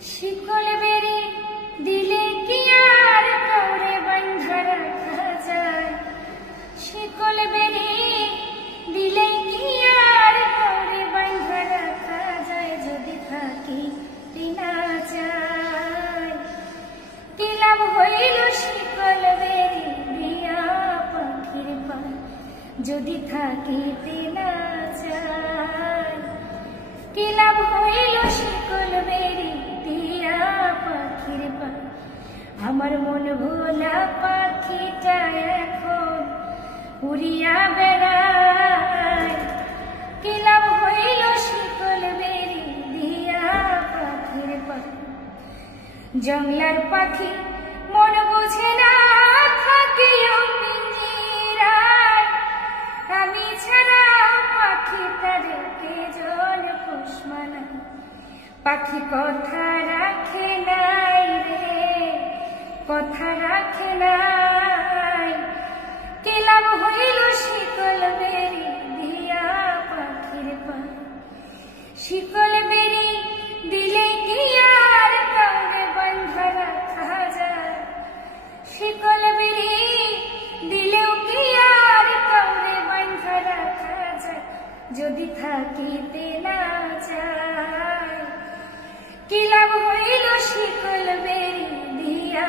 শিকল বেরি দিলে কি আর কাউরে বাঁধা রাখা যায়? শিকল বেরি দিলে কি আর কাউরে বাঁধা রাখা যায়? যদি থাকিতে না চায় কি লাভ হইল শিকল বেরি দিয়া পাখির পায়? যদি থাকিতে না চায় কি লাভ হইল শিকল বেরি দিয়া পাখির পায়? আমার মন ভোলা পাখিটা এখন উড়িয়া বেড়ায়। কি লাভ হইল শিকল বেরি দিয়া পাখির পায়? জংলার পাখি মন বুঝে না থাকিও পিঞ্জিরায়। আমি ছাড়া পাখিটারে কে জন পোষ মানায়? পাখি কথা রাখে নাই রে, কথা রাখে নাই। কি লাভ হইল শিকল বেরি দিয়া পাখির পায়? শিকল বেরি দিলে কি আর কাউরে বাঁধা রাখা যায়? শিকল বেরি দিলেও কি আর কাউরে বাঁধা রাখা যায়? যদি থাকিতে না চায় কি লাভ হইল শিকল বেরি দিয়া